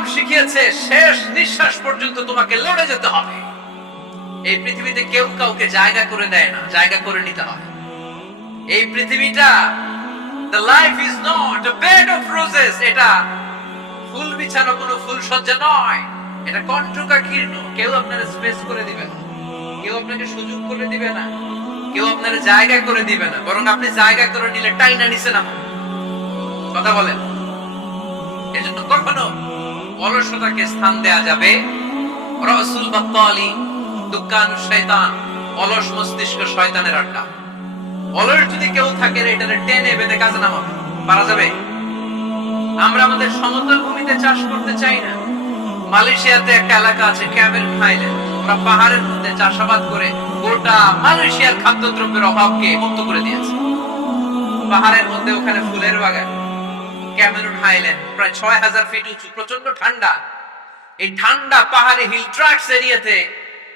ইসলাম শিখিয়েছে শেষ নিঃশ্বাস পর্যন্ত তোমাকে লড়ে যেতে হবে। এই পৃথিবীতে কেউ কাউকে জায়গা করে দেয় না, জায়গা করে নিতে হয়। এই পৃথিবীটা the life is not a bed of roses, এটা ফুল বিছানো কোনো ফুল সজ্জা নয়, এটা কণ্টকাকীর্ণ। কেউ আপনার স্পেস করে দিবে না, কেউ আপনাকে সুযোগ করে দিবে না, কেউ আপনার জায়গা করে দিবে না, বরং আপনি জায়গা করে নিলে টাইনা নিছে না। কথা বলেন। এজন্য কখনো অলসতাকে স্থান দেয়া যাবে। রাসূল বাত্তালি দুকান শয়তান, অলস মস্তিষ্ক শয়তানের আড্ডা। অলস যদি কেউ থাকে এটারে টেনে বেঁধে কাজে নামাবে, পারা যাবে? আমরা আমাদের সমতল ভূমিতে চাষ করতে চাই না। মালয়েশিয়াতে একটা এলাকা আছে ক্যামেরুন হাইল্যান্ড, ওরা পাহাড়ের মধ্যে চাষাবাদ করে গোটা মালয়েশিয়ার খাদ্যদ্রব্যের অভাবকে মুক্ত করে দিয়েছে। পাহাড়ের মধ্যে ওখানে ফুলের বাগান, ক্যামেরুন হাইল্যান্ড প্রায় ৬০০০ ফিট উঁচু, প্রচন্ড ঠান্ডা। এই ঠান্ডা পাহাড়ি হিল ট্রাক্স এরিয়াতে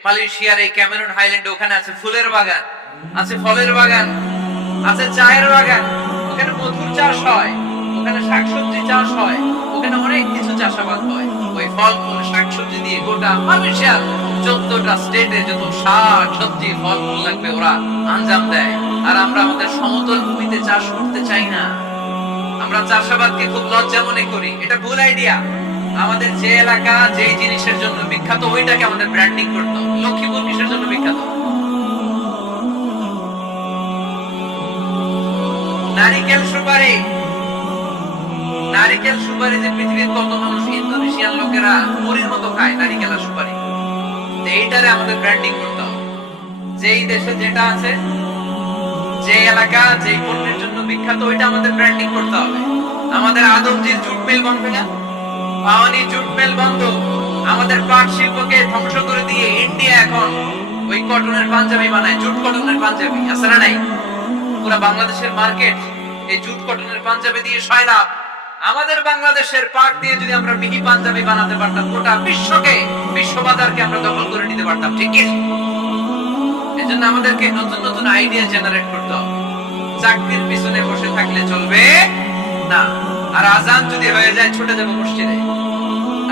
মালয়েশিয়ার এই ক্যামেরুন হাইল্যান্ডে ওখানে আছে ফুলের বাগান, আছে ফলের বাগান, আছে চায়ের বাগান, ওখানে মধুর চাষ হয়, ওখানে শাকসবজি চাষ হয়, ওখানে অনেক কিছু চাষাবাদ হয়। ওই ফলমূল শাকসবজি দিয়ে গোটা মালয়েশিয়ার 14টা স্টেটে যত শাক সবজি ফলমূল লাগবে ওরা আঞ্জাম দেয়। আর আমরা আমাদের সমতল ভূমিতে চাষ করতে চাই না। আমরা চাষাবাদকে খুব লজ্জা মনে করি, এটা ভুল আইডিয়া। আমাদের যে এলাকা যে জিনিসের জন্য বিখ্যাত ওইটাকে আমাদের ব্র্যান্ডিং করতে হবে। লক্ষ্মীপুর কিসের জন্য বিখ্যাত? নারিকেল সুপারি। নারিকেল সুপারি যে পৃথিবীর কত মানুষ, ইন্দোনেশিয়ান লোকেরা মুড়ির মতো খায় নারিকেল আর সুপারি। এইটারে আমাদের ব্র্যান্ডিং করতে হবে। যেই দেশে যেটা আছে, যে এলাকা যে পণ্যের জন্য বিখ্যাত ওইটা আমাদের ব্র্যান্ডিং করতে হবে। আমাদের আদমজির জুট মিল বন্ধ না, পাওয়ানি জুট মিল বন্ধ। আমাদের পাট শিল্পকে ধ্বংস করে দিয়ে ইন্ডিয়া এখন ওই কটনের পাঞ্জাবি বানায়, জুট কটনের পাঞ্জাবি। আছে না নাই? পুরো বাংলাদেশের মার্কেট এই জুট কটনের পাঞ্জাবি দিয়ে সয়লাভ। আমাদের বাংলাদেশের পাট দিয়ে যদি আমরা মিহি পাঞ্জাবি বানাতে পারতাম, গোটা বিশ্বকে, বিশ্ব বাজারকে আমরা দখল করে নিতে পারতাম। ঠিক কি? এজন্য আমাদেরকে নতুন নতুন আইডিয়া জেনারেট করতে হবে। চাকরির পিছনে বসে থাকলে চলবে না। আর আজান যদি হয়ে যায় ছুটে যাব মসজিদে,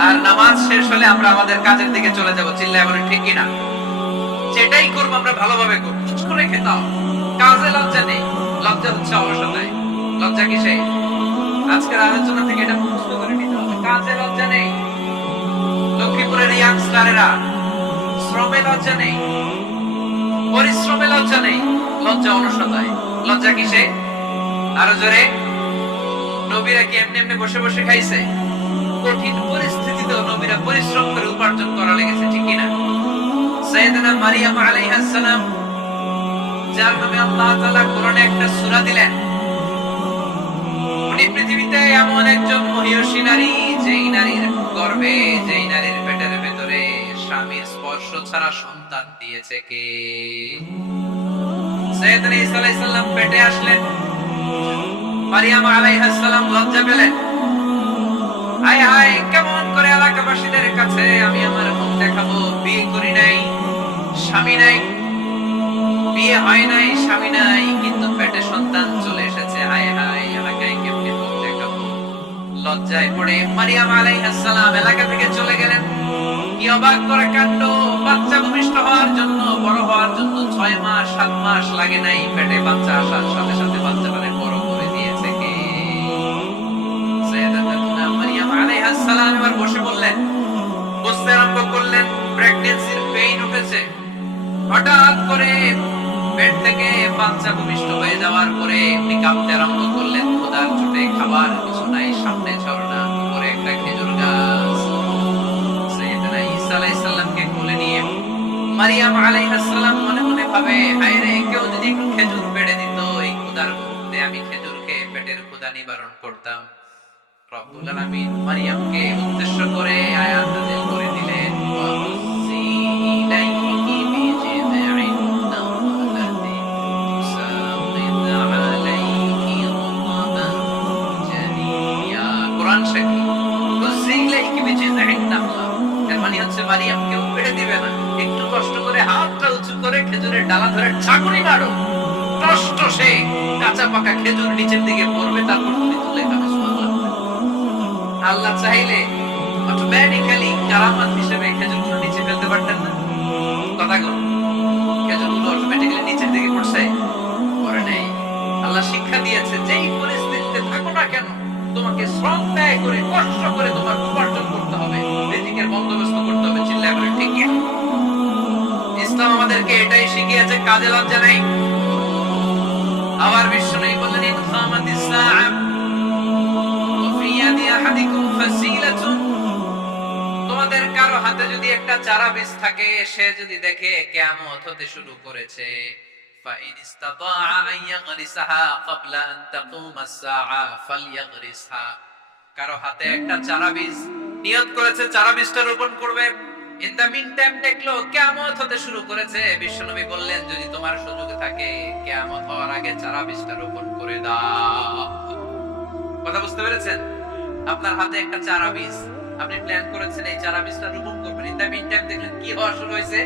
আর নামাজ শেষ হলে আমরা আমাদের কাজের দিকে চলে যাব। চিল্লায় বলেন ঠিক কি না? যেটাই করবো আমরা ভালোভাবে করবো, চুপ করে খেতাম। কাজে লজ্জা নেই, লজ্জা হচ্ছে অলসতায়। লজ্জা কিসে? আজকের আলোচনা থেকে এটা মুখস্থ করে নিতে হবে। কাজে লজ্জা নেই। লক্ষ্মীপুরের ইয়াংস্টারেরা শ্রমে লজ্জা নেই, পরিশ্রমে লজ্জা নেই, লজ্জা অলসতায়। লজ্জা কিসে? আরো জোরে। নবীরা কি এমনি এমনি বসে বসে খাইছে? কঠিন পরিস্থিতিতেও নবীরা পরিশ্রম করে উপার্জন করা লেগেছে। ঠিক কিনা? সাইয়েদনা মারিয়াম আলাইহিস সালাম, যার নামে আল্লাহ তাআলা কোরআনে একটা সূরা দিলেন, উনি পৃথিবীতে এমন একজন মহিয়সী নারী, যেই নারীর গর্ভে, যেই নারীর পেটের ভেতরে স্বামীর স্পর্শ ছাড়া সন্তান দিয়েছে কে? সাইয়েদনা ঈসা আলাইহিস সালাম পেটে আসলেন। মারিয়াম আলাইহিস সালাম লজ্জা পেলেন। হায় হায়, কেমন করে এলাকাবাসীদের কাছে আমি আমার মুখ দেখাবো? বিয়ে করি নাই, স্বামী নাই, বিয়ে হয় নাই, স্বামী নাই, কিন্তু পেটে সন্তান চলে এসেছে। হায় হায়, এলাকায় কেমনে মুখ দেখাবো? লজ্জায় পড়ে মারিয়াম আলাইহিস সালাম এলাকা থেকে চলে গেলেন। কি অবাক করা কাণ্ড! বাচ্চা ভূমিষ্ঠ হওয়ার জন্য, বড় হওয়ার জন্য ৬ মাস ৭ মাস লাগে নাই, পেটে বাচ্চা আসার সাথে সাথে বাচ্চাটারে বড় করে দিয়েছে কে? সাইয়েদাতুনা মারিয়াম আলাইহিস সালাম এবার বসে বললেন, বুঝতে আরম্ভ করলেন প্রেগন্যান্সির পেইন উঠেছে। হঠাৎ করে পেট থেকে বাচ্চা ভূমিষ্ঠ হয়ে যাওয়ার পরে উনি কাঁপতে আরম্ভ করলেন। ক্ষুধার চোটে খাবার কিছু নাই, সামনে ঝর্ণা, উপরে একটা খেজুর গাছ। সাইয়েদনা ঈসা আলাইহিস সালামকে কোলে নিয়ে মারিয়াম আলাইহিস সালাম মনে মনে ভাবে, হায় রে, কেউ যদি একটু খেজুর পেড়ে দিত, এই ক্ষুধার মুহূর্তে আমি খেজুর খেয়ে পেটের ক্ষুধা নিবারণ করতাম। রব্বুল আলামিন মারিয়ামকে উদ্দেশ্য করে আয়াত নাযিল করে দিলেন, ওয়াহুজ্জি ইলাইকি বিজিযি'in নাখলাতি তুসাকিত আলাইকি রাতাবান জানিয়া। কোরআন শেখা, হুজ্জি ইলাইকি বিজিযি'in নাখলা, এর মানে হচ্ছে মারিয়ামকেও পেড়ে দিবে না, একটু কষ্ট করে হাতটা উঁচু করে খেজুরের ডালা ধরে ঝাঁকুনি মারো, কষ্ট সে কাঁচা পাকা খেজুর নিচের দিকে পড়বে, তারপর তুমি তুলে খাবে। আল্লাহ চাইলে অটোমেটিক্যালি কারামাত হিসেবে খেজুরগুলো নিচে ফেলতে পারতেন না? কথা কর, খেজুরগুলো অটোমেটিক্যালি নিচের দিকে পড়ছে? পড়ে নাই। আল্লাহ শিক্ষা দিয়েছে যেই পরিস্থিতিতে থাকো না কেন তোমাকে শ্রম ব্যয় করে কষ্ট করে তোমার উপার্জন করতে হবে, রিজিকের বন্দোবস্ত করতে হবে। চিল্লায় বলে ঠিক কি? ইসলাম আমাদেরকে এটাই শিখিয়েছে, কাজে লজ্জা নাই। আবার বিশ্বনবী বললেন ইন খামাতিস সাআ ওয়া ফি ইয়াদি আহাদিকুম ফাসিলাতুন, তোমাদের কারো হাতে যদি একটা চারা বীজ থাকে, সে যদি দেখে কিয়ামত হতে শুরু করেছে, ফাইন ইসতাতাআ আন ইয়াগরিসাহা ক্বাবলা আন তাকুমা আস-সাআ ফালইয়াগরিসহা, কারো হাতে একটা চারা বীজ নিয়ত করেছে চারা বীজটা রোপণ করবে, ইন দা মিন টাইম দেখলো কিয়ামত হতে শুরু করেছে, বিশ্বনবী বললেন যদি তোমার সুযোগ থাকে কিয়ামত হওয়ার আগে চারা বীজটা রোপণ করে দাও। কথা বুঝতে পেরেছেন? আপনার হাতে একটা চারা বীজ, আপনি প্ল্যান করেছেন এই চারা বীজটা রোপণ করবেন, ইন দা মিন টাইম দেখলেন কি হওয়া শুরু হয়েছে,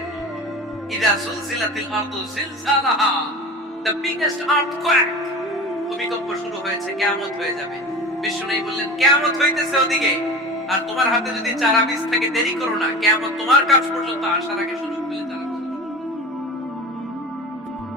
ইদা সুলজিলাতিল আরদু জিলজালাহা, দ্য বিগেস্ট আর্থকোয়েক, ভূমিকম্প শুরু হয়েছে, কিয়ামত হয়ে যাবে। বিশ্বনবী বললেন কিয়ামত হইতেছে ওদিকে, আর তোমার হাতে যদি চারা বীজ থাকে দেরি করো না, কিয়ামত তোমার কাছ পর্যন্ত আসার আগে সুযোগ পেলে চারা